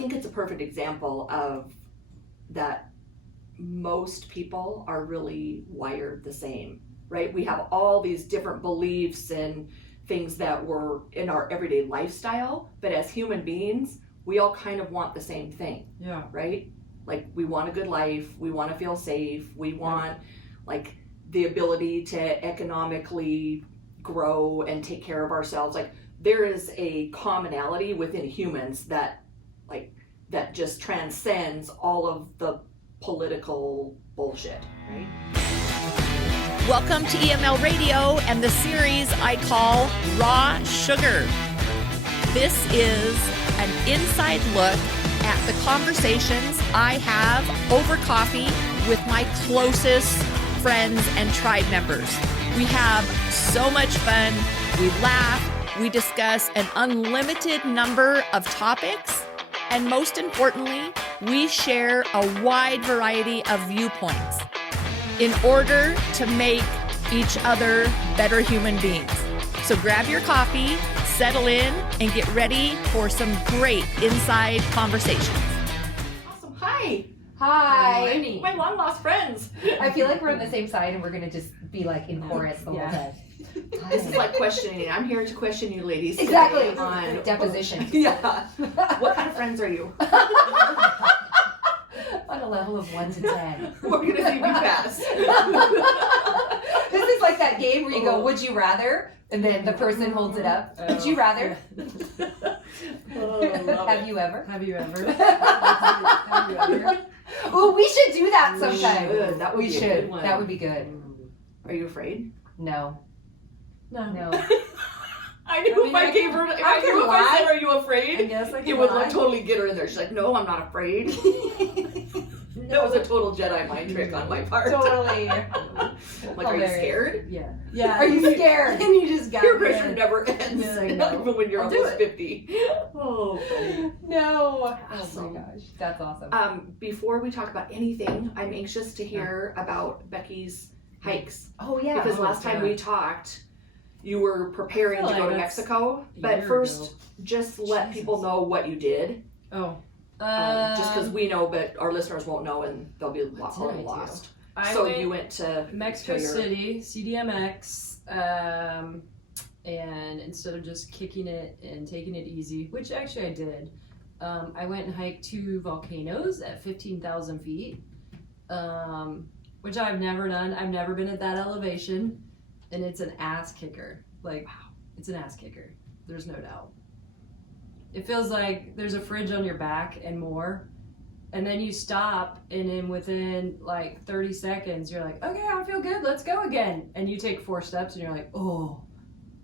think it's a perfect example of that most people are really wired the same, right? We have all these different beliefs and things that were in our everyday lifestyle, but as human beings, we all kind of want the same thing. Yeah. Right? Like, we want a good life, we want to feel safe, we want like the ability to economically grow and take care of ourselves. Like, there is a commonality within humans that just transcends all of the political bullshit, right? Welcome to EML Radio and the series I call Raw Sugar. This is an inside look at the conversations I have over coffee with my closest friends and tribe members. We have so much fun, we laugh, we discuss an unlimited number of topics, and most importantly, we share a wide variety of viewpoints in order to make each other better human beings. So grab your coffee, settle in, and get ready for some great inside conversations. Awesome. Hi. Hi. My long lost friends. I feel like we're on the same side and we're going to just be like in chorus the whole time. This is like questioning. I'm here to question you ladies. Exactly. On deposition. Yeah. What kind of friends are you? On a level of 1 to 10. We're going to see if you pass. This is like that game where you go, would you rather? And then the person holds it up. Would you rather? Have you ever? Have you ever? Have you ever? Oh, we should do that sometime. should. That would we be a should. good one. That would be good. Are you afraid? No. No. I knew if I gave her, if I knew if I said, "Are you afraid?" I guess I it would like totally get her in there. She's like, "No, I'm not afraid." That was a total Jedi mind trick on my part. Totally. Like, are you scared? Yeah. Yeah. Are you scared? And you just got Peer pressure never ends. Yeah, I know. Even when you're I'll do almost it. 50. Oh, funny. No. Awesome. Oh my gosh. That's awesome. Before we talk about anything, I'm anxious to hear about Becky's hikes. Oh yeah. Because last time we talked, you were preparing to go to Mexico. But first, just let people know what you did. Oh. Just because we know, but our listeners won't know, and they'll be lost. So you went to Mexico City, CDMX, and instead of just kicking it and taking it easy, which actually I did, I went and hiked 2 volcanoes at 15,000 feet, which I've never done. I've never been at that elevation, and it's an ass kicker. Like, it's an ass kicker. There's no doubt. It feels like there's a fridge on your back and more. And then you stop, and then within like 30 seconds, you're like, okay, I feel good, let's go again. And you take 4 steps, and you're like, oh,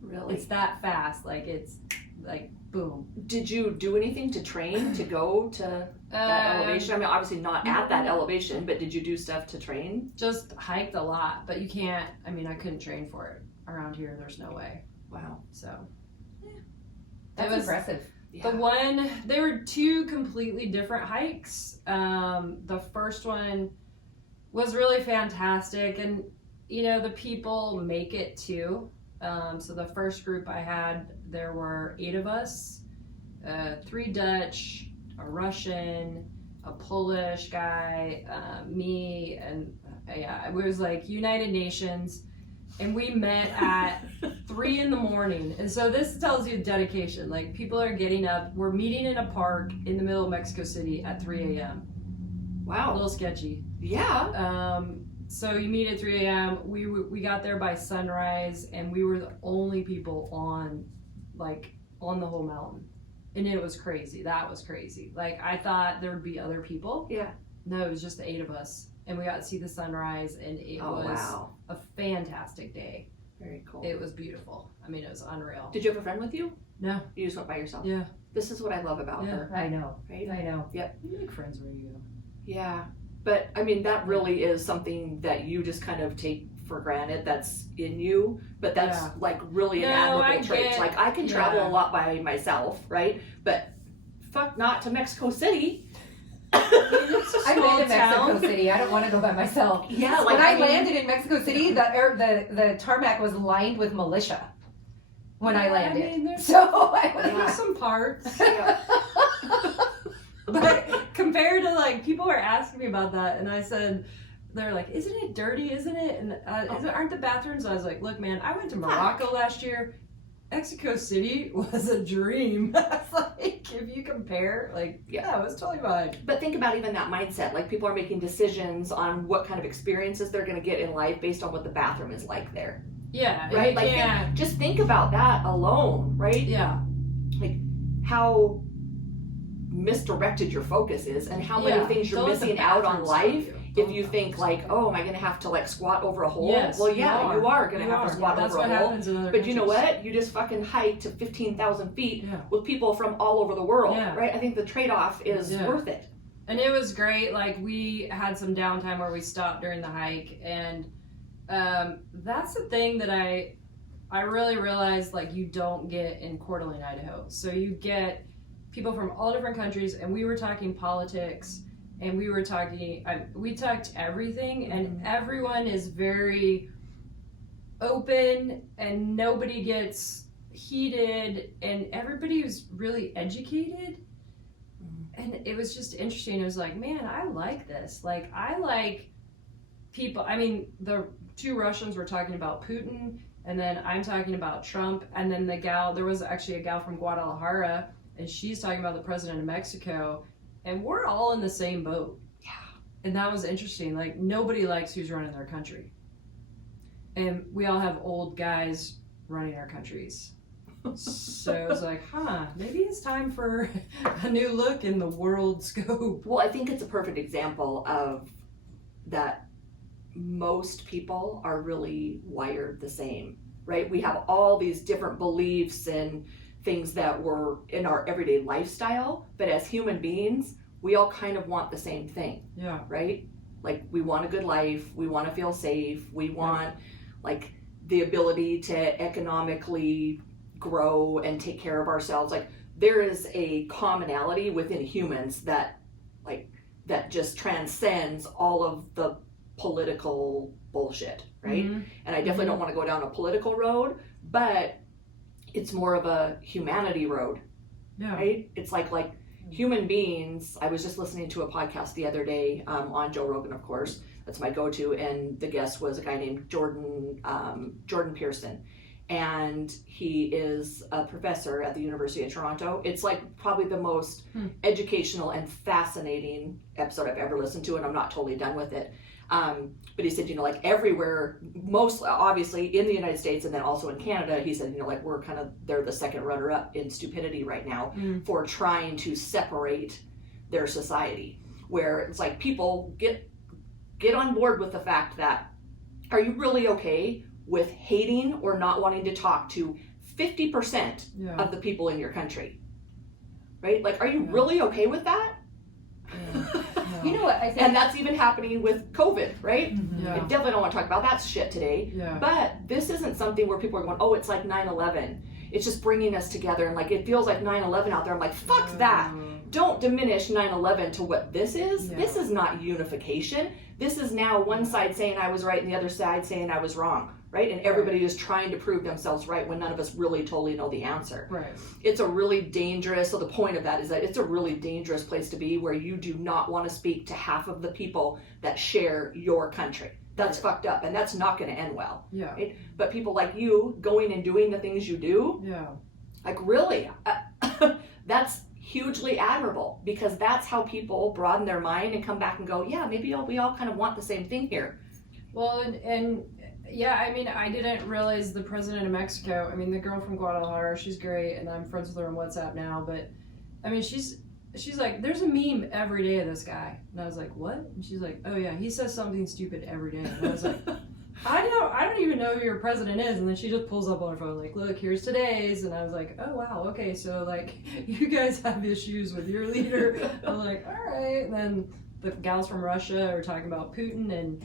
really? it's that fast. Like, it's like, boom. Did you do anything to train to go to that elevation? I mean, obviously not at that elevation, but did you do stuff to train? Just hiked a lot, but you can't, I mean, I couldn't train for it. Around here, there's no way. Wow. So, yeah. That's impressive. The one, there were 2 completely different hikes. The first one was really fantastic, and you know, the people make it too. So the first group I had, there were 8 of us, 3 Dutch, a Russian, a Polish guy, me, and it was like United Nations. And we met at 3 in the morning. And so this tells you dedication. Like, people are getting up. We're meeting in a park in the middle of Mexico City at 3 a.m. Wow. A little sketchy. Yeah. So you meet at 3 a.m. We got there by sunrise, and we were the only people on the whole mountain. And it was crazy. That was crazy. Like, I thought there would be other people. Yeah. No, it was just the 8 of us. And we got to see the sunrise, and it was a fantastic day. Very cool. It was beautiful. I mean, it was unreal. Did you have a friend with you? No. You just went by yourself? Yeah. This is what I love about her. I know. Right? I know. Yep. You make friends where you go. Yeah. But, I mean, that really is something that you just kind of take for granted that's in you. But that's, like, really an admirable trait. Like, I can travel a lot by myself, right? But fuck not to Mexico City. I've been to Mexico City. I don't want to go by myself. Yeah, like when I landed in Mexico City, the tarmac was lined with militia. When I landed, I mean, so I was there's some parts. But compared to like, people were asking me about that, and I said, they're like, isn't it dirty? Isn't it? And aren't the bathrooms? I was like, look, man, I went to Morocco last year. Mexico City was a dream. I was like, if you compare, like, yeah, it was totally fine. But think about even that mindset. Like, people are making decisions on what kind of experiences they're going to get in life based on what the bathroom is like there. Yeah. Right? Like, just think about that alone, right? Yeah. Like, how misdirected your focus is and how many things you're missing out on life if you think like, oh, am I going to have to like squat over a hole? Yes, well, yeah, you are going to have to squat over a hole. But you know what? You just fucking hiked to 15,000 feet with people from all over the world, right? I think the trade-off is worth it. And it was great. Like, we had some downtime where we stopped during the hike, and that's the thing that I really realized, like, you don't get in Coeur d'Alene, Idaho. So you get people from all different countries, and we were talking politics, and we were talking, we talked everything, and everyone is very open, and nobody gets heated, and everybody was really educated. And it was just interesting. It was like, man, I like this. Like, I like people. I mean, the two Russians were talking about Putin, and then I'm talking about Trump, and then there was actually a gal from Guadalajara, and she's talking about the president of Mexico, and we're all in the same boat. Yeah. And that was interesting. Like, nobody likes who's running their country. And we all have old guys running our countries. So it was like, maybe it's time for a new look in the world scope. Well, I think it's a perfect example of that most people are really wired the same, right? We have all these different beliefs and things that were in our everyday lifestyle, but as human beings, we all kind of want the same thing. Yeah. Right? Like, we want a good life, we want to feel safe, we want like the ability to economically grow and take care of ourselves. Like, there is a commonality within humans that just transcends all of the political bullshit, right? And I definitely don't want to go down a political road, but it's more of a humanity road, right? It's like human beings. I was just listening to a podcast the other day on Joe Rogan, of course. That's my go-to, and the guest was a guy named Jordan Pearson, and he is a professor at the University of Toronto. It's like probably the most educational and fascinating episode I've ever listened to, and I'm not totally done with it. But he said, like everywhere, most obviously in the United States and then also in Canada, he said, like they're the second runner up in stupidity right now for trying to separate their society, where it's like people get on board with the fact that, are you really okay with hating or not wanting to talk to 50% of the people in your country, right? Like, are you really okay with that? You know what I think, and that's even happening with COVID, right? I definitely don't want to talk about that shit today. But this isn't something where people are going, oh, it's like 9/11. It's just bringing us together, and like it feels like 9/11 out there. I'm like, fuck that. Don't diminish 9/11 to what this is. This is not unification. This is now one side saying I was right and the other side saying I was wrong, right? And everybody is trying to prove themselves right when none of us really totally know the answer. Right. It's a really dangerous, so the point of that is that it's a really dangerous place to be, where you do not want to speak to half of the people that share your country. That's fucked up, and that's not going to end well. Right? But people like you going and doing the things you do, like really, that's hugely admirable, because that's how people broaden their mind and come back and go, yeah, maybe we all kind of want the same thing here. Well, and yeah, I mean, I didn't realize the president of Mexico, I mean, the girl from Guadalajara, she's great, and I'm friends with her on WhatsApp now, but I mean, she's like, there's a meme every day of this guy. And I was like, what? And she's like, oh yeah, he says something stupid every day. And I was like, I don't even know who your president is. And then she just pulls up on her phone, like, look, here's today's. And I was like, oh wow, okay, so like, you guys have issues with your leader. I'm like, all right. And then the gals from Russia are talking about Putin, and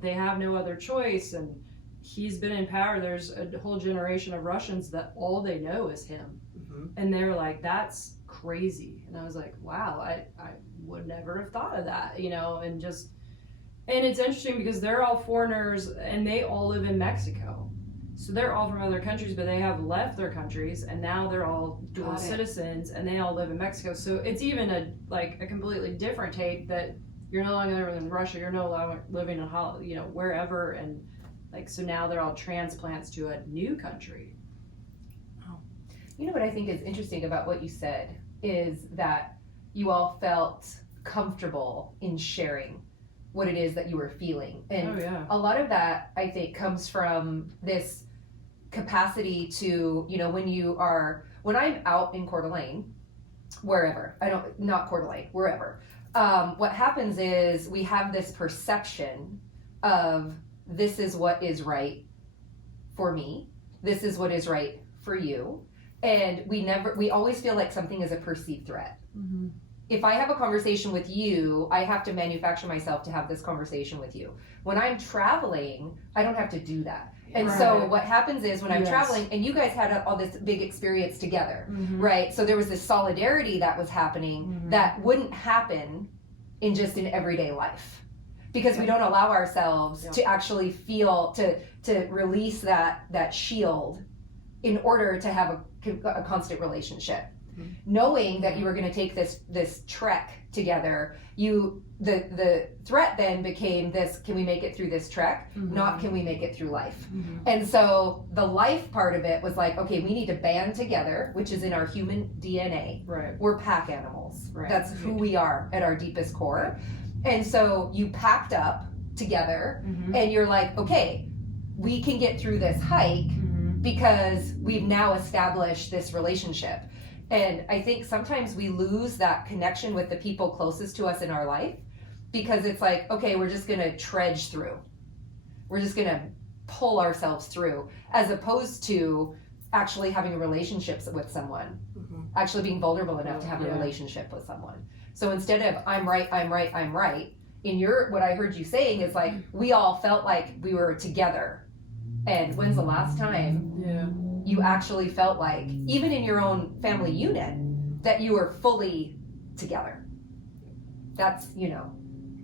they have no other choice, and he's been in power. There's a whole generation of Russians that all they know is him. And they're like, that's crazy. And I was like, wow, I would never have thought of that, and it's interesting because they're all foreigners and they all live in Mexico. So they're all from other countries, but they have left their countries, and now they're all dual Got it. citizens, and they all live in Mexico. So it's even a completely different take that you're no longer living in Russia, you're no longer living in wherever, and like so now they're all transplants to a new country. You know what I think is interesting about what you said is that you all felt comfortable in sharing what it is that you were feeling, and Oh yeah. a lot of that I think comes from this capacity to, when I'm out in Coeur d'Alene, wherever, not Coeur d'Alene, wherever, what happens is we have this perception of this is what is right for me, this is what is right for you, and we always feel like something is a perceived threat. Mm-hmm. If I have a conversation with you, I have to manufacture myself to have this conversation with you. When I'm traveling, I don't have to do that. And so Right. what happens is when I'm Yes. traveling, and you guys had all this big experience together, Mm-hmm. right? So there was this solidarity that was happening Mhm. that wouldn't happen in everyday life, because we don't allow ourselves Yeah. to actually feel, to release that shield in order to have a constant relationship. Mhm. Knowing that you were going to take this trek together, the threat then became this: can we make it through this trek? Mhm. Not can we make it through life? Mm-hmm. And so the life part of it was like, okay, we need to band together, which is in our human DNA. Right. We're pack animals. Right. That's who we are at our deepest core. And so you packed up together, Mm-hmm. and you're like, okay, we can get through this hike Mm-hmm. because we've now established this relationship. And I think sometimes we lose that connection with the people closest to us in our life, because it's like, okay, we're just going to trudge through. We're just going to pull ourselves through, as opposed to actually having relationships with someone, Mhm. actually being vulnerable enough to have a Yeah. relationship with someone. So instead of I'm right, what I heard you saying is like, we all felt like we were together. And when's the last time Yeah. you actually felt like, even in your own family unit, that you were fully together? That's,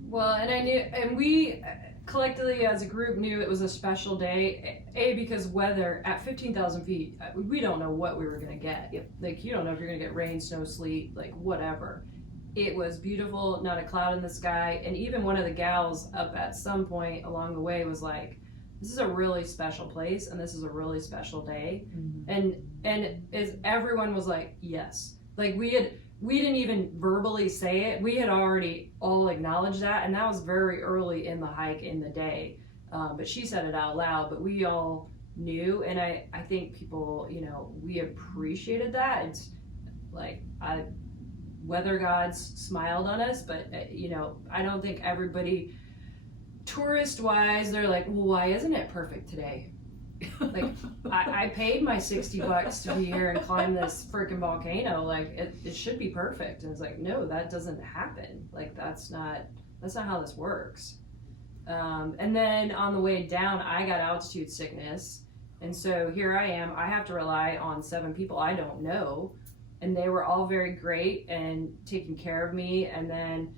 Well, and I knew, and we collectively as a group knew it was a special day. Because weather at 15,000 feet, we don't know what we were gonna get. Yep. Like you don't know if you're gonna get rain, snow, sleet, like whatever. It was beautiful, not a cloud in the sky, and even one of the gals up at some point along the way was like, "This is a really special place, and this is a really special day." And as everyone was like, "Yes," like we didn't even verbally say it. We had already all acknowledged that, and that was very early in the hike in the day. But she said it out loud, but we all knew, and I think people, we appreciated that. It's like, weather gods smiled on us, but I don't think everybody, tourist wise, they're like, well, why isn't it perfect today? Like, I paid my $60 to be here and climb this freaking volcano. Like, it should be perfect. And it's like, no, that doesn't happen. Like, that's not how this works. And then on the way down, I got altitude sickness. And so here I am. I have to rely on 7 people I don't know. And they were all very great and taking care of me. And then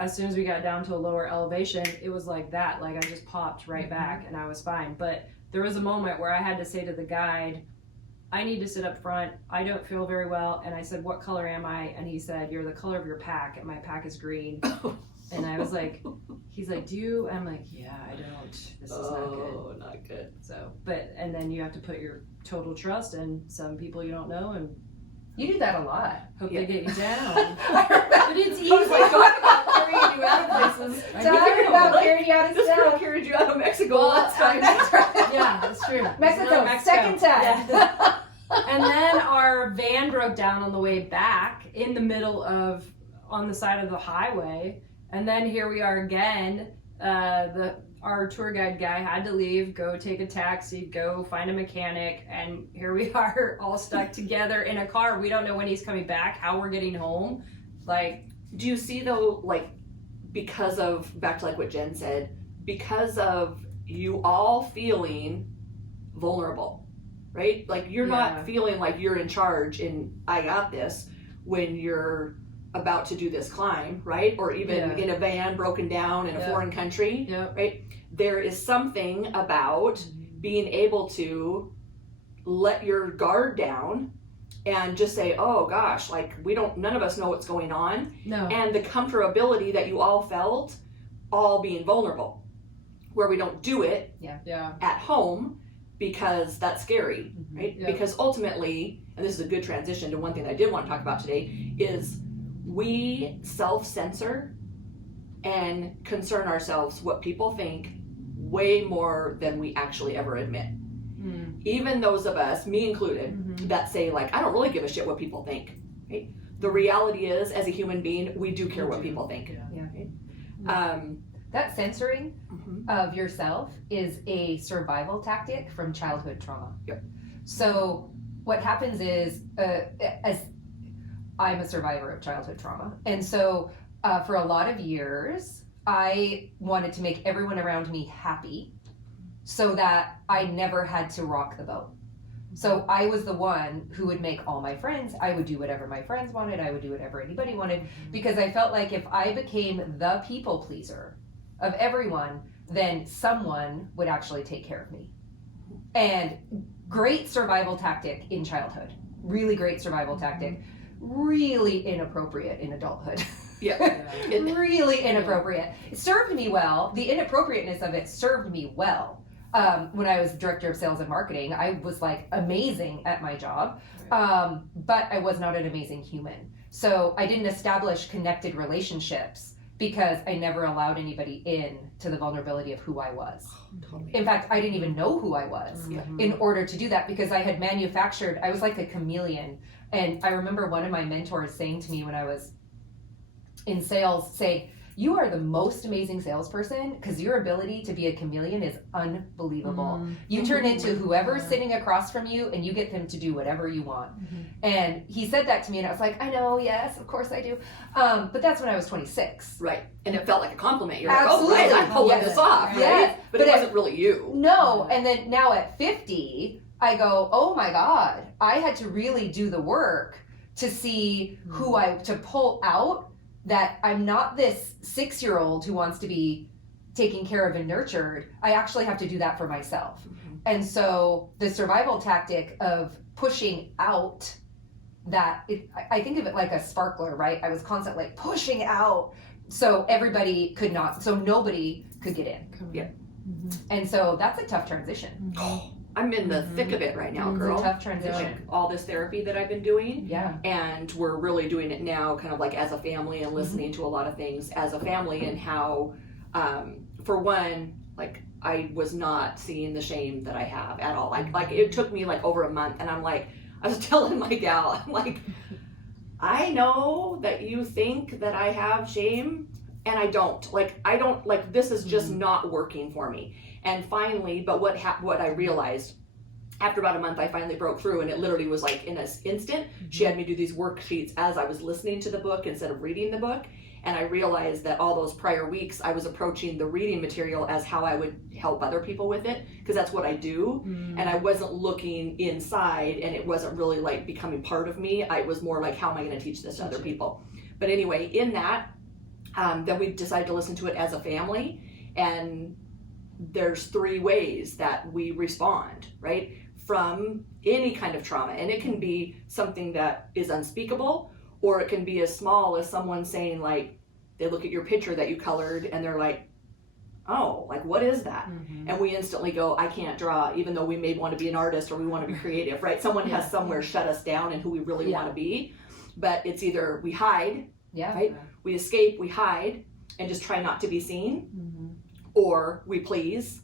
as soon as we got down to a lower elevation, it was like that. Like, I just popped right back and I was fine. But there was a moment where I had to say to the guide, I need to sit up front. I don't feel very well. And I said, what color am I? And he said, you're the color of your pack. And my pack is green. And I was like, he's like, do you? I'm like, yeah, I don't. This is not good. Oh, not good. So, and then you have to put your total trust in some people you don't know and you do that a lot. hope Yeah. they get you down. But it's I was like, easy. talk about carrying you out of places. Talking about carrying you out of This girl stuff. carried you out of Mexico Well, last time. That's right. Yeah, that's true. Mexico, Mexico. second time. Yeah. And then our van broke down on the way back in the middle on the side of the highway. And then here we are again. Our tour guide guy had to leave, go take a taxi, go find a mechanic, and here we are all stuck together in a car. We don't know when he's coming back, how we're getting home. Like, Do you see though, like, because of, back to like what Jen said, because of you all feeling vulnerable, right? Like, you're Yeah. not feeling like you're in charge and I got this when you're about to do this climb, right? Or even Yeah. in a van broken down in a Yeah. foreign country, yep. right? There is something about being able to let your guard down and just say, oh gosh, like none of us know what's going on. No. And the comfortability that you all felt, all being vulnerable, where we don't do it Yeah. at home because that's scary, right? Yeah. Because ultimately, and this is a good transition to one thing that I did want to talk about today, is we self-censor and concern ourselves what people think way more than we actually ever admit. Even those of us, me included, that say like, I don't really give a shit what people think. Right? The reality is, as a human being, we do care what people think. That censoring of yourself is a survival tactic from childhood trauma. Yep. So what happens is, as I'm a survivor of childhood trauma, and so for a lot of years, I wanted to make everyone around me happy so that I never had to rock the boat. So I was the one who would make all my friends, I would do whatever my friends wanted, I would do whatever anybody wanted, because I felt like if I became the people pleaser of everyone, then someone would actually take care of me. And great survival tactic in childhood, really great survival tactic, really inappropriate in adulthood. Really inappropriate. It served me well. The inappropriateness of it served me well. When I was director of sales and marketing, I was like amazing at my job, but I was not an amazing human. So I didn't establish connected relationships because I never allowed anybody in to the vulnerability of who I was. In fact, I didn't even know who I was in order to do that, because I had manufactured, I was like a chameleon. And I remember one of my mentors saying to me when I was in sales, saying, you are the most amazing salesperson because your ability to be a chameleon is unbelievable. You turn into whoever's sitting across from you and you get them to do whatever you want. And he said that to me and I was like, I know, yes, of course I do. But that's when I was 26. Right. And it felt like a compliment. You're Absolutely. like, oh, right, I'm pulling this off, right? Yes. But it wasn't really you. No. And then now at 50, I go, oh my God, I had to really do the work to see to pull out that I'm not this 6-year-old who wants to be taken care of and nurtured. I actually have to do that for myself. And so the survival tactic of pushing out I think of it like a sparkler, right? I was constantly pushing out so nobody could get in. And so that's a tough transition. I'm in the thick of it right now, girl. It's a tough transition. Like all this therapy that I've been doing. Yeah. And we're really doing it now kind of like as a family and listening to a lot of things as a family, and how, for one, like I was not seeing the shame that I have at all. Like it took me like over a month, and I'm like, I was telling my gal, I'm like, I know that you think that I have shame, and I don't. Like this is just not working for me. And finally, but what I realized after about a month, I finally broke through, and it literally was like in an instant. She had me do these worksheets as I was listening to the book instead of reading the book. And I realized that all those prior weeks, I was approaching the reading material as how I would help other people with it, because that's what I do. And I wasn't looking inside, and it wasn't really like becoming part of me. I was more like, how am I going to teach this to other people? But anyway, in that, then we decided to listen to it as a family, and there's 3 ways that we respond, right? From any kind of trauma. And it can be something that is unspeakable, or it can be as small as someone saying, like, they look at your picture that you colored and they're like, oh, like, what is that? And we instantly go, I can't draw, even though we may want to be an artist or we want to be creative, right? Someone has somewhere shut us down in who we really want to be. But it's either we hide, right? We escape, we hide, and just try not to be seen. Or we please,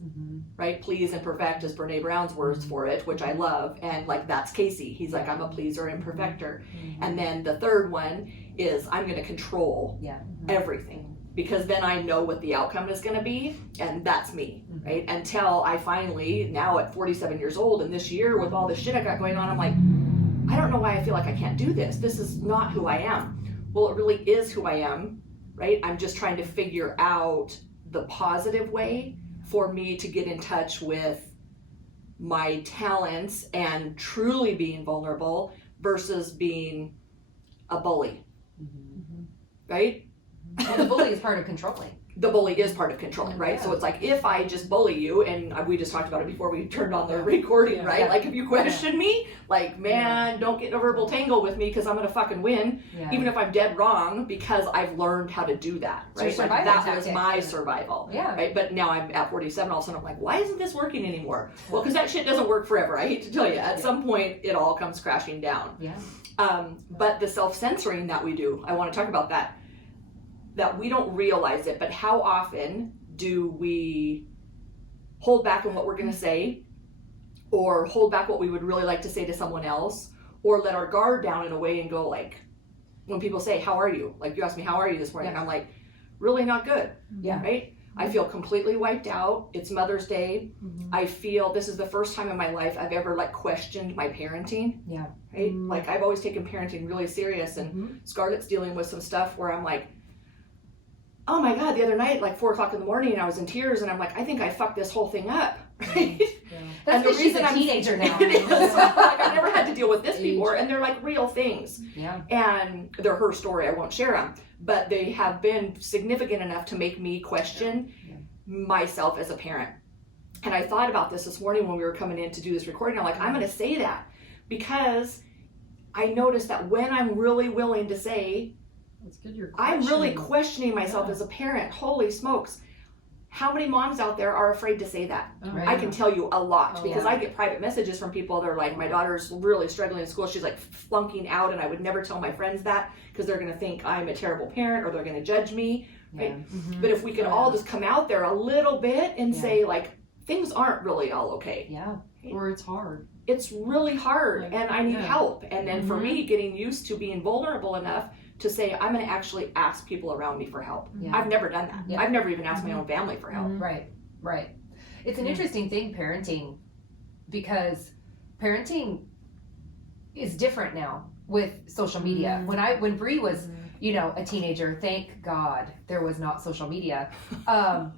right? Please and perfect is Brene Brown's words for it, which I love. And like, that's Casey. He's like, I'm a pleaser and perfecter. And then the third one is I'm going to control everything, because then I know what the outcome is going to be. And that's me, right? Until I finally, now at 47 years old, and this year with all the shit I got going on, I'm like, I don't know why I feel like I can't do this. This is not who I am. Well, it really is who I am, right? I'm just trying to figure out the positive way for me to get in touch with my talents and truly being vulnerable versus being a bully, right? And the bully is part of controlling. the bully is part of controlling, right? Yeah. So it's like, if I just bully you, and we just talked about it before we turned on the recording, right? Yeah. Like, if you question me, like, man, don't get in a verbal tangle with me because I'm gonna fucking win, Yeah. even if I'm dead wrong, because I've learned how to do that, It's your right? Like, survival that was tactic. my survival, Yeah. right? But now I'm at 47, all of a sudden I'm like, why isn't this working anymore? Well, because that shit doesn't work forever. I hate to tell you, at some point it all comes crashing down. Yeah. But the self-censoring that we do, I want to talk about that we don't realize it, but how often do we hold back on what we're going to say, or hold back what we would really like to say to someone else, or let our guard down in a way and go, like, when people say, how are you? Like, you asked me, how are you this morning? Yeah. I'm like, really not good, Yeah. right? I feel completely wiped out. It's Mother's Day. I feel this is the first time in my life I've ever, like, questioned my parenting. Yeah. Right? Like, I've always taken parenting really serious, and Scarlett's dealing with some stuff where I'm like, oh my God, the other night, like 4 o'clock in the morning, I was in tears, and I'm like, I think I fucked this whole thing up, right? That's And the because she's reason a I'm- teenager now. It is. Like, I've never had to deal with this before, and they're like real things. Yeah. And they're her story, I won't share them, but they have been significant enough to make me question myself as a parent. And I thought about this morning when we were coming in to do this recording. I'm like, I'm going to say that, because I noticed that when I'm really willing to say, That's good. You're I'm really questioning. questioning myself as a parent. Holy smokes. How many moms out there are afraid to say that? Oh, Right. I can tell you a lot, Oh, because yeah. I get private messages from people that are like, my daughter's really struggling in school. She's like flunking out, and I would never tell my friends that because they're going to think I'm a terrible parent, or they're going to judge me. Right? But if we can all just come out there a little bit and Yeah. say, like, things aren't really all okay. Yeah. Or it's hard. It's really hard, Like, and I need yeah. help. And then for me, getting used to being vulnerable enough to say, I'm going to actually ask people around me for help. Yeah. I've never done that. Yeah. I've never even asked my own family for help. Right. Right. It's an interesting thing, parenting, because parenting is different now with social media. When Bree was, a teenager, thank God there was not social media.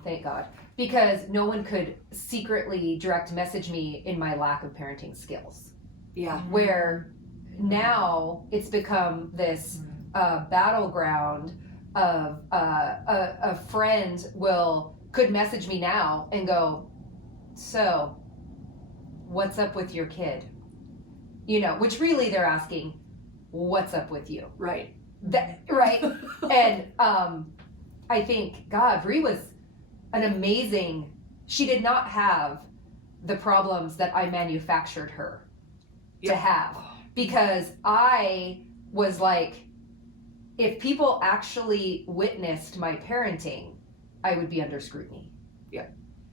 Thank God. Because no one could secretly direct message me in my lack of parenting skills. Yeah. Where now it's become this battleground of a friend could message me now and go, so what's up with your kid? Which really they're asking, what's up with you? Right. Right. And I think, God, Bree was an amazing, she did not have the problems that I manufactured her to have, because I was like, if people actually witnessed my parenting, I would be under scrutiny. Yeah.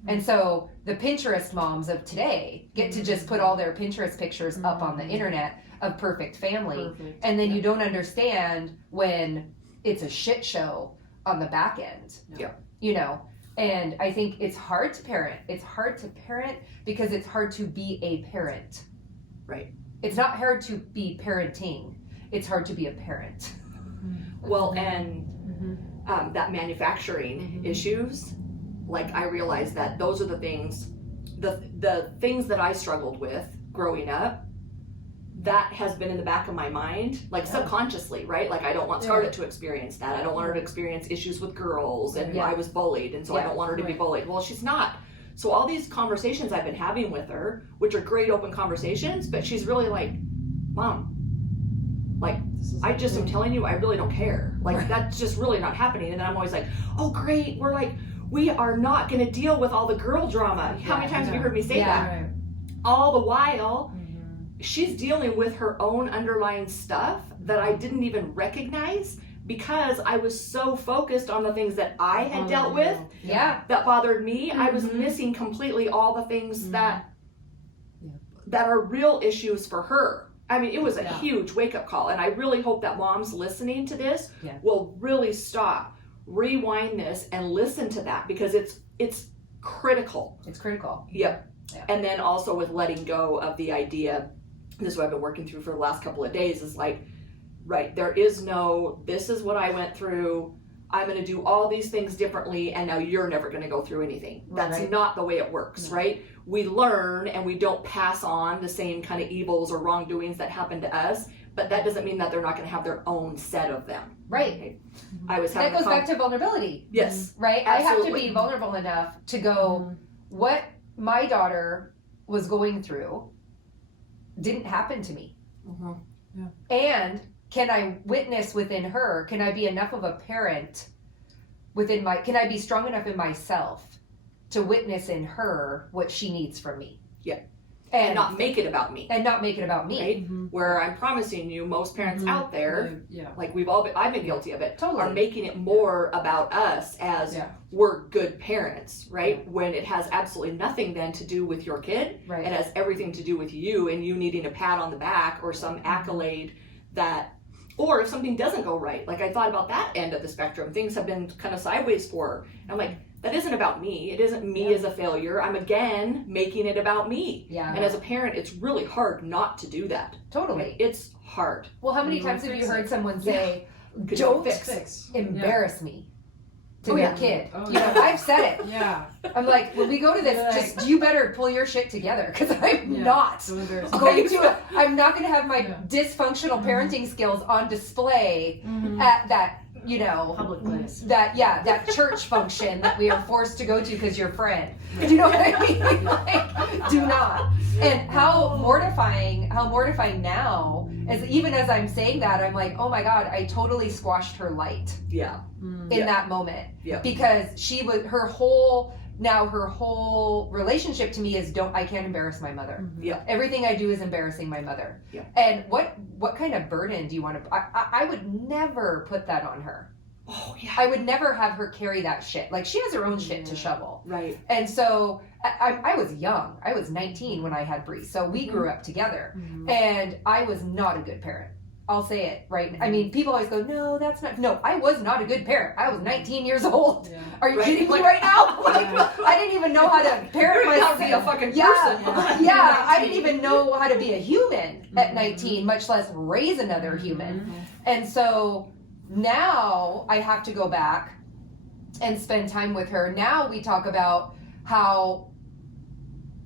And so the Pinterest moms of today get to just put all their Pinterest pictures up on the internet of perfect family. Perfect. And then you don't understand when it's a shit show on the back end. Yeah. And I think it's hard to parent. It's hard to parent because it's hard to be a parent. Right. It's not hard to be parenting. It's hard to be a parent. Well, and that manufacturing issues, like, I realized that those are the things, the things that I struggled with growing up, that has been in the back of my mind, like subconsciously, right? Like, I don't want Scarlett to experience that. I don't want her to experience issues with girls, and I was bullied, and so I don't want her to be bullied. Well, she's not. So all these conversations I've been having with her, which are great open conversations, but she's really like, Mom, like, I just am telling you, I really don't care. Like, that's just really not happening. And then I'm always like, oh, great. We are not going to deal with all the girl drama. How many times have you heard me say that? Right. All the while, she's dealing with her own underlying stuff that I didn't even recognize, because I was so focused on the things that I had dealt with Yeah. that bothered me. I was missing completely all the things that are real issues for her. I mean, it was a huge wake-up call, and I really hope that moms listening to this will really stop, rewind this, and listen to that, because it's critical. It's critical. Yep. Yeah. And then also with letting go of the idea, this is what I've been working through for the last couple of days, is like, right, there is no, this is what I went through, I'm going to do all these things differently, and now you're never going to go through anything. That's not the way it works, right? We learn, and we don't pass on the same kind of evils or wrongdoings that happen to us, but that doesn't mean that they're not going to have their own set of them. Right. I was having That goes back to vulnerability. Yes. Right? I have to Absolutely. be vulnerable enough to go, what my daughter was going through didn't happen to me. And can I witness within her? Can I be enough of a parent can I be strong enough in myself to witness in her what she needs from me? Yeah. And not make it about me. And not make it about me. Right? Where I'm promising you, most parents out there, Yeah. like I've been guilty of it, Totally. are making it more about us as we're good parents, right? When it has absolutely nothing then to do with your kid. Right. It has everything to do with you and you needing a pat on the back or some accolade or if something doesn't go right. Like I thought about that end of the spectrum. Things have been kind of sideways for her. And I'm like, that isn't about me. It isn't me as a failure. I'm again making it about me. Yeah. And as a parent, it's really hard not to do that. Totally. It's hard. Well, how many You times have fix you heard it. someone say, Could don't you fix? embarrass me to Oh, their yeah. kid? Oh, You know, yeah. I've said it. Yeah. I'm like, when we go to this, You're just you better pull your shit together because I'm Yeah. not So embarrassing. I'm not going to have my Yeah. dysfunctional parenting skills on display Mhm. at that, you know, Public place. that church function that we are forced to go to because you're friend. Do you know what I mean? Like, do not. And how mortifying now, as even as I'm saying that, I'm like, oh my God, I totally squashed her light Yeah. in that moment. Yeah. Because her whole relationship to me is I can't embarrass my mother. Yeah. Everything I do is embarrassing my mother. Yeah. And what kind of burden do you want to I would never put that on her. Oh yeah. I would never have her carry that shit. Like she has her own shit to shovel. Right. And so I was young. I was 19 when I had Bree. So we grew up together. And I was not a good parent. I'll say it, right? I mean, people always go, no, that's not. No, I was not a good parent. I was 19 years old. Yeah. Are you Right. kidding me right now? Like, Yeah. I didn't even know how to parent You're not myself. be a fucking person. Yeah, I didn't even know how to be a human at 19, much less raise another human. And so now I have to go back and spend time with her. Now we talk about how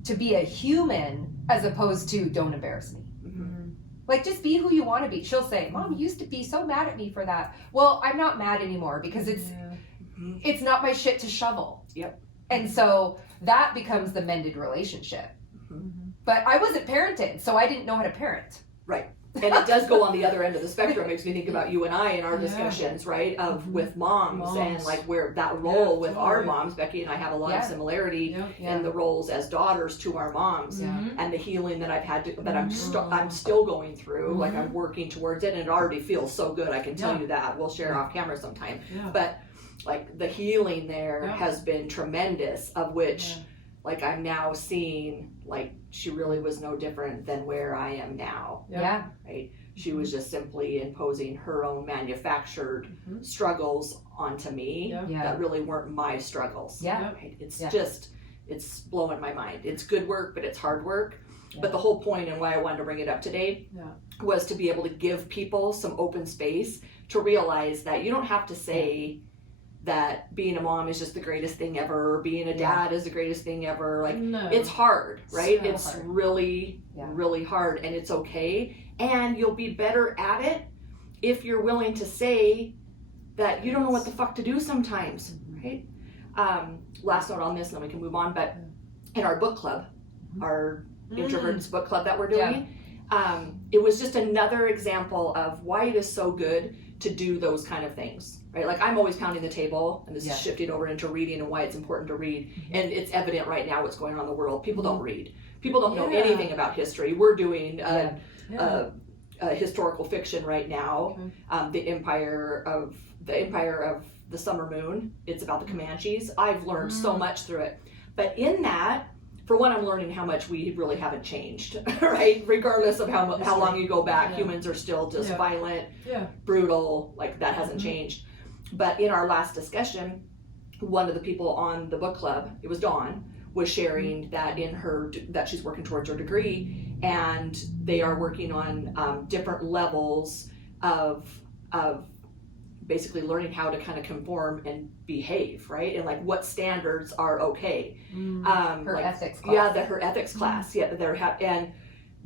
to be a human as opposed to don't embarrass me. Like, just be who you want to be. She'll say, Mom, you used to be so mad at me for that. Well, I'm not mad anymore because it's not my shit to shovel. Yep. And so that becomes the mended relationship. But I wasn't parented, so I didn't know how to parent. Right. And it does go on the other end of the spectrum. Makes me think about you and I in our Yeah. discussions, right? Of with moms and Moms. like where that role Yeah, with our totally. moms, Becky and I have a lot Yeah. of similarity Yeah. in the roles as daughters to our moms. Yeah. And the healing that I've had to, that I'm still going through, like I'm working towards it, and it already feels so good. I can tell you that. We'll share off camera sometime. Yeah. But like the healing there Yeah. has been tremendous, of which Yeah. like I'm now seeing like she really was no different than where I am now. Yeah. Right? She was just simply imposing her own manufactured Mhm. struggles onto me Yeah. Yeah. that really weren't my struggles. Yeah. Right? It's Yeah. just, it's blowing my mind. It's good work, but it's hard work. Yeah. But the whole point and why I wanted to bring it up today was to be able to give people some open space to realize that you don't have to say that being a mom is just the greatest thing ever, or being a dad is the greatest thing ever. Like, No. it's hard, right? So It's hard. really, really hard, and it's okay. And you'll be better at it if you're willing to say that you don't know what the fuck to do sometimes, right? Last note on this, and then we can move on, but in our book club, our Introverts book club that we're doing, it was just another example of why it is so good to do those kind of things, right? Like I'm always pounding the table, and this is shifting over into reading and why it's important to read. And it's evident right now what's going on in the world. People don't read. People don't know anything about history. We're doing a historical fiction right now, the Empire of the Summer Moon. It's about the Comanches. I've learned so much through it. But in that, for one, I'm learning how much we really haven't changed, right? Regardless of how long you go back, humans are still just violent, brutal, like that hasn't changed. But in our last discussion, one of the people on the book club, it was Dawn, was sharing that that she's working towards her degree, and they are working on different levels of basically learning how to kind of conform and behave, right? And like what standards are okay. Her like, ethics class. her ethics class. Yeah, and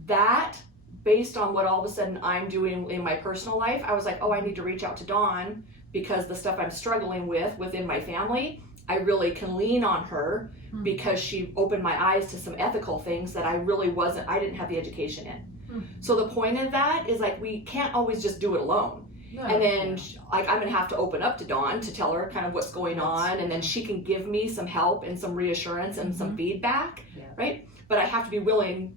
that based on what all of a sudden I'm doing in my personal life, I was like, oh, I need to reach out to Dawn, because the stuff I'm struggling with within my family, I really can lean on her, because she opened my eyes to some ethical things that I didn't have the education in. So the point of that is like, we can't always just do it alone. No, And then like, I'm gonna have to open up to Dawn to tell her kind of what's going on, and then she can give me some help and some reassurance and some feedback, right? But I have to be willing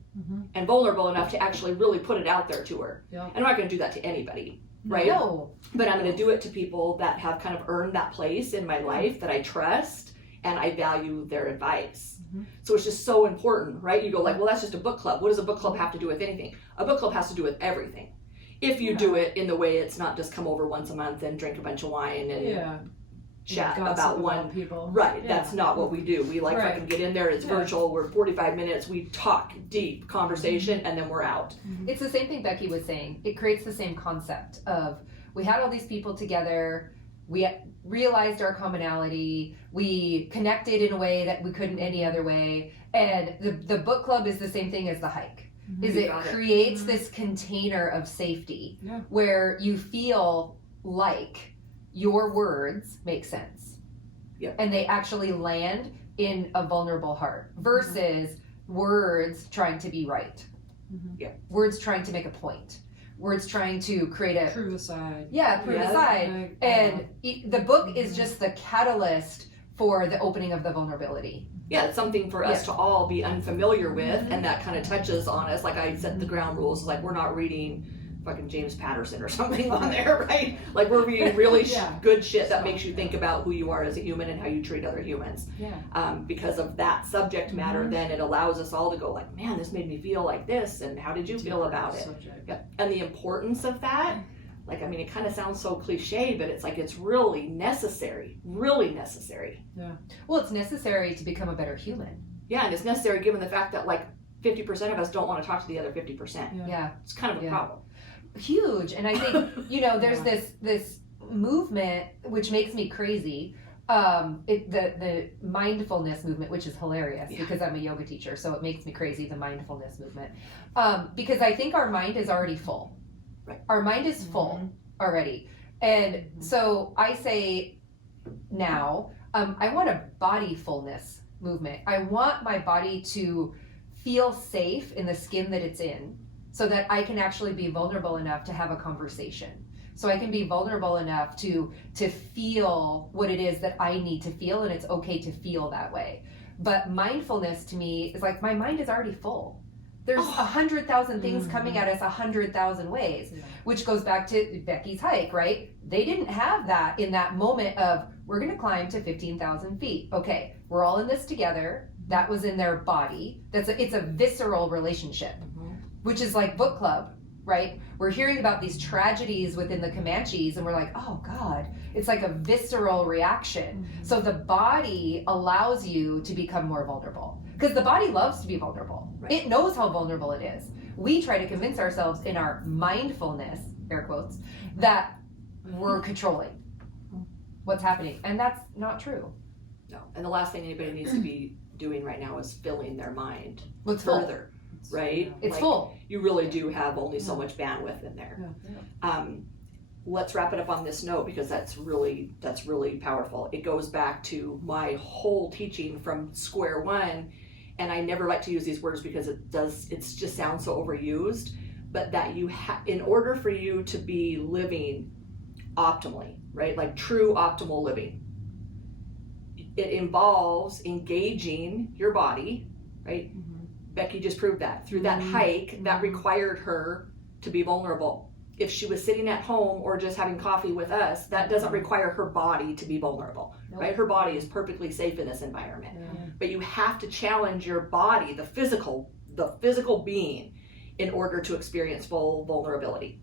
and vulnerable enough to actually really put it out there to her. Yeah. And I'm not gonna do that to anybody, right? No. But I'm gonna do it to people that have kind of earned that place in my life, that I trust and I value their advice. So it's just so important, right? You go like, well, that's just a book club. What does a book club have to do with anything? A book club has to do with everything. If you do it in the way it's not just come over once a month and drink a bunch of wine and chat Gossip about one people. Right, Yeah. that's not what we do. We like Right. fucking get in there, it's virtual, we're 45 minutes, we talk deep conversation, and then we're out. It's the same thing Becky was saying. It creates the same concept of, we had all these people together, we realized our commonality, we connected in a way that we couldn't any other way, and the book club is the same thing as the hike. Is You it got it. creates this container of safety where you feel like your words make sense. Yep. And they actually land in a vulnerable heart versus words trying to be right. Yep. Words trying to make a point. Words trying to create a Prove a side. prove Yeah. a side. Like, And the book is just the catalyst for the opening of the vulnerability. Yeah, it's something for us to all be unfamiliar with, and that kind of touches on us. Like I said, the ground rules, like we're not reading fucking James Patterson or something on there, right? Like we're reading really good shit that makes you think about who you are as a human and how you treat other humans. Because of that subject matter, then it allows us all to go like, man, this made me feel like this, and how did you feel about it? Yeah. And the importance of that, like, I mean, it kind of sounds so cliche, but it's like, it's really necessary, really necessary. Well, it's necessary to become a better human. Yeah, and it's necessary given the fact that like 50% of us don't want to talk to the other 50%. Yeah. It's kind of a problem. Huge. And I think, there's this movement which makes me crazy. The mindfulness movement, which is hilarious because I'm a yoga teacher, so it makes me crazy, the mindfulness movement. Because I think our mind is already full. Right. Our mind is full already. And so I say now, I want a body fullness movement. I want my body to feel safe in the skin that it's in, so that I can actually be vulnerable enough to have a conversation. So I can be vulnerable enough to feel what it is that I need to feel, and it's okay to feel that way. But mindfulness to me is like, my mind is already full. There's 100,000 things coming at us 100,000 ways, which goes back to Becky's hike, right? They didn't have that in that moment of, we're gonna climb to 15,000 feet. Okay, we're all in this together. That was in their body. It's a visceral relationship, which is like book club, right? We're hearing about these tragedies within the Comanches and we're like, oh God, it's like a visceral reaction. So the body allows you to become more vulnerable, because the body loves to be vulnerable. Right. It knows how vulnerable it is. We try to convince ourselves in our mindfulness, air quotes, that we're controlling what's happening. And that's not true. No. And the last thing anybody needs to be doing right now is filling their mind What's full? further, right? It's Like, full. You really do have only so much bandwidth in there. Let's wrap it up on this note, because that's really powerful. It goes back to my whole teaching from square one, and I never like to use these words because it just sounds so overused, but that in order for you to be living optimally, right? Like true optimal living, it involves engaging your body, right? Becky just proved that through that hike. That required her to be vulnerable. If she was sitting at home or just having coffee with us, that doesn't require her body to be vulnerable, right? Her body is perfectly safe in this environment. But you have to challenge your body, the physical being, in order to experience full vulnerability.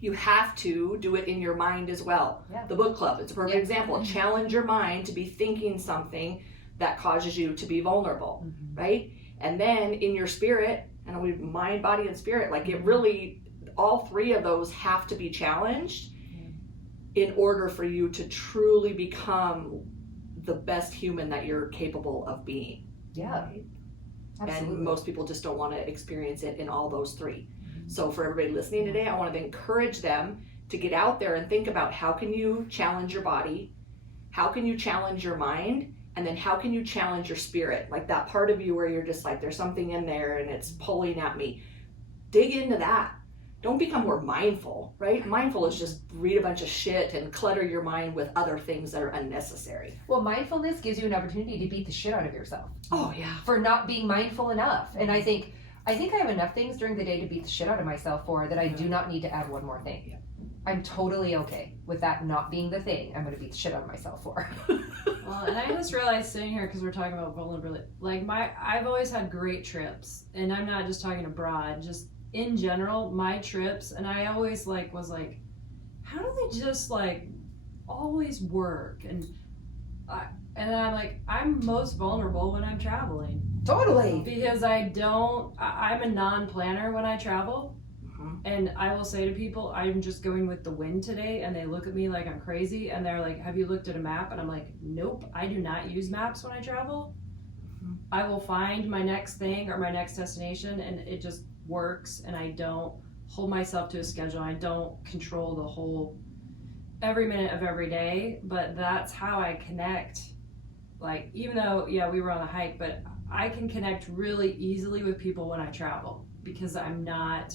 You have to do it in your mind as well. The book club, it's a perfect example. Challenge your mind to be thinking something that causes you to be vulnerable, right? And then in your spirit, and we mind, body, and spirit, like it really, all three of those have to be challenged in order for you to truly become the best human that you're capable of being. Yeah. Right? Absolutely. And most people just don't want to experience it in all those three. So for everybody listening today, I want to encourage them to get out there and think about how can you challenge your body, how can you challenge your mind, and then how can you challenge your spirit, like that part of you where you're just like, there's something in there and it's pulling at me. Dig into that. Don't become more mindful, right? Mindful is just read a bunch of shit and clutter your mind with other things that are unnecessary. Well, mindfulness gives you an opportunity to beat the shit out of yourself. Oh yeah. For not being mindful enough. And I think I have enough things during the day to beat the shit out of myself for that I do not need to add one more thing. Yeah. I'm totally okay with that not being the thing I'm going to beat the shit out of myself for. Well, and I just realized sitting here, because we're talking about vulnerability, like I've always had great trips, and I'm not just talking abroad, just in general, my trips, and I always was like, how do they just always work? And I'm like, I'm most vulnerable when I'm traveling. Totally. Because I'm a non-planner when I travel. And I will say to people, I'm just going with the wind today, and they look at me like I'm crazy, and they're like, have you looked at a map? And I'm like, nope, I do not use maps when I travel. I will find my next thing or my next destination, and it just works, and I don't hold myself to a schedule. I don't control the whole every minute of every day, but that's how I connect. Like, even though, yeah, we were on a hike, but I can connect really easily with people when I travel, because I'm not,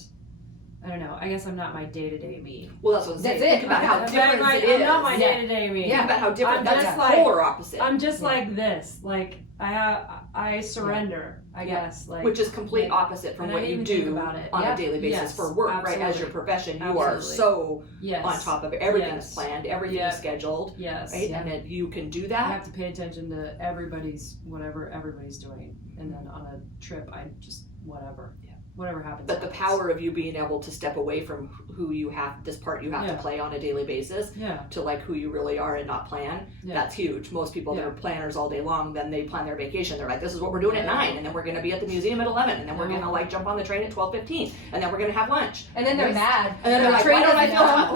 I don't know, I guess I'm not my day-to-day me. Well, that's what I'm saying. That's it. Think about how different it I'm is. not my day-to-day me. Think about how different. I'm That's just polar opposite. I'm just like this. Like, I surrender, I guess. Like, which is complete opposite from and I what didn't you even think do about it. on Yeah. a daily basis Yes, for work, right? absolutely. As your profession, you are Absolutely. so yes. on top of it. Everything Yes. is planned, everything Yeah. is scheduled, Yes. right? Yeah. And then you can do I that. have to pay attention to everybody's, whatever everybody's doing. And then on a trip, I just, whatever. Yeah. Whatever happens. But the happens. power of you being able to step away from who you have, this part you have to Yeah. play on a daily basis, Yeah. to like who you really are and not plan, Yeah. that's huge. Most people that Yeah. are planners all day long, then they plan their vacation. They're like, this is what we're doing at 9, and then we're going to be at the museum at 11, and then we're going to jump on the train at 12:15, and then we're going to have lunch. And then they're Yes. mad. And then they're like, train why don't I doesn't feel come.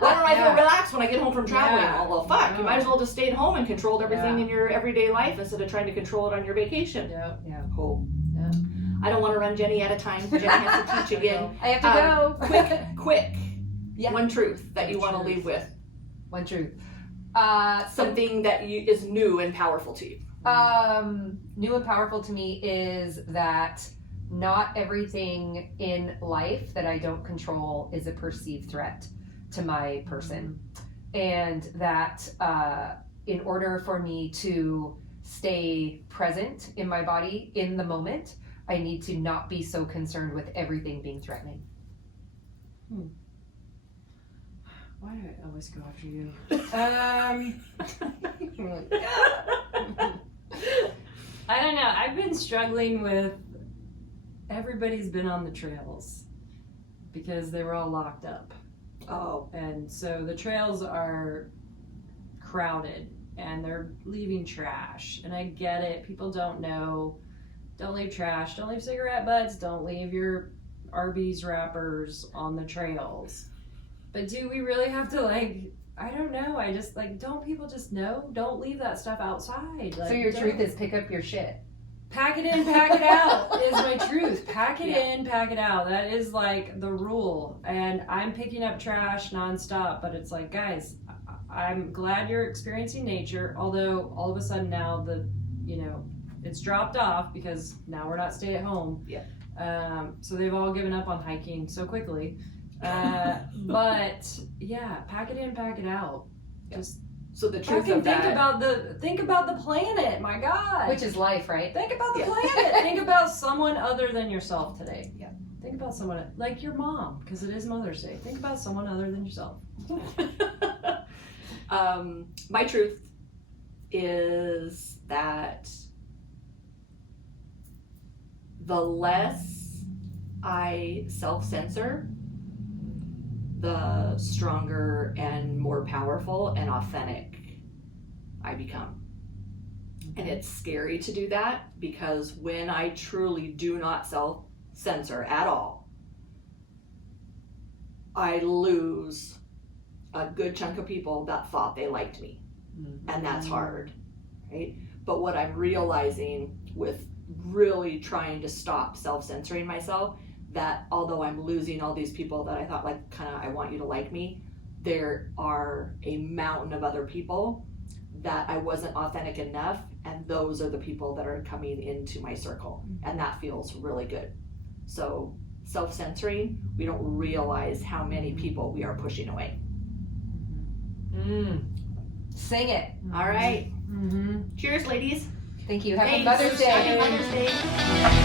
why don't I feel Yeah. relaxed when I get home from traveling? Yeah. Oh, well, fuck. You might as well just stay at home and controlled everything Yeah. in your everyday life instead of trying to control it on your vacation. Yeah. Cool. Yeah. I don't want to run Jenny out of time. Jenny has to teach again. I have to go. Quick. Yeah. One truth that you One want to truth. leave with. One truth. Something that is new and powerful to you. New and powerful to me is that not everything in life that I don't control is a perceived threat to my person. And that in order for me to stay present in my body in the moment, I need to not be so concerned with everything being threatening. Why do I always go after you? I don't know. I've been struggling with, everybody's been on the trails because they were all locked up. Oh. And so the trails are crowded and they're leaving trash. And I get it. People don't know. Don't leave trash. Don't leave cigarette butts. Don't leave your Arby's wrappers on the trails. But do we really have to, like, I don't know. I just, like, don't people just know? Don't leave that stuff outside. Like, So your don't- truth is pick up your shit. Pack it in, pack it out is my truth. Pack it in, pack it out. That is like the rule. And I'm picking up trash nonstop, but it's like, guys, I'm glad you're experiencing nature. Although all of a sudden now it's dropped off because now we're not stay at home. Yeah. So they've all given up on hiking so quickly. But yeah, pack it in, pack it out. Yeah. Just So the truth fucking of that. think about the planet. My God. Which is life, right? Think about the Yeah. planet. Think about someone other than yourself today. Yeah. Think about someone like your mom, because it is Mother's Day. Think about someone other than yourself. My truth is that the less I self-censor, the stronger and more powerful and authentic I become. And it's scary to do that because when I truly do not self-censor at all, I lose a good chunk of people that thought they liked me. And that's hard, right? But what I'm realizing with really trying to stop self-censoring myself, that although I'm losing all these people that I thought like kind of I want you to like me, there are a mountain of other people that I wasn't authentic enough, and those are the people that are coming into my circle, and that feels really good. So self-censoring, we don't realize how many people we are pushing away. Sing it. All right. Mm-hmm. Cheers, ladies. Thank you. Happy Thanks. Mother's Day. Happy Mother's Day.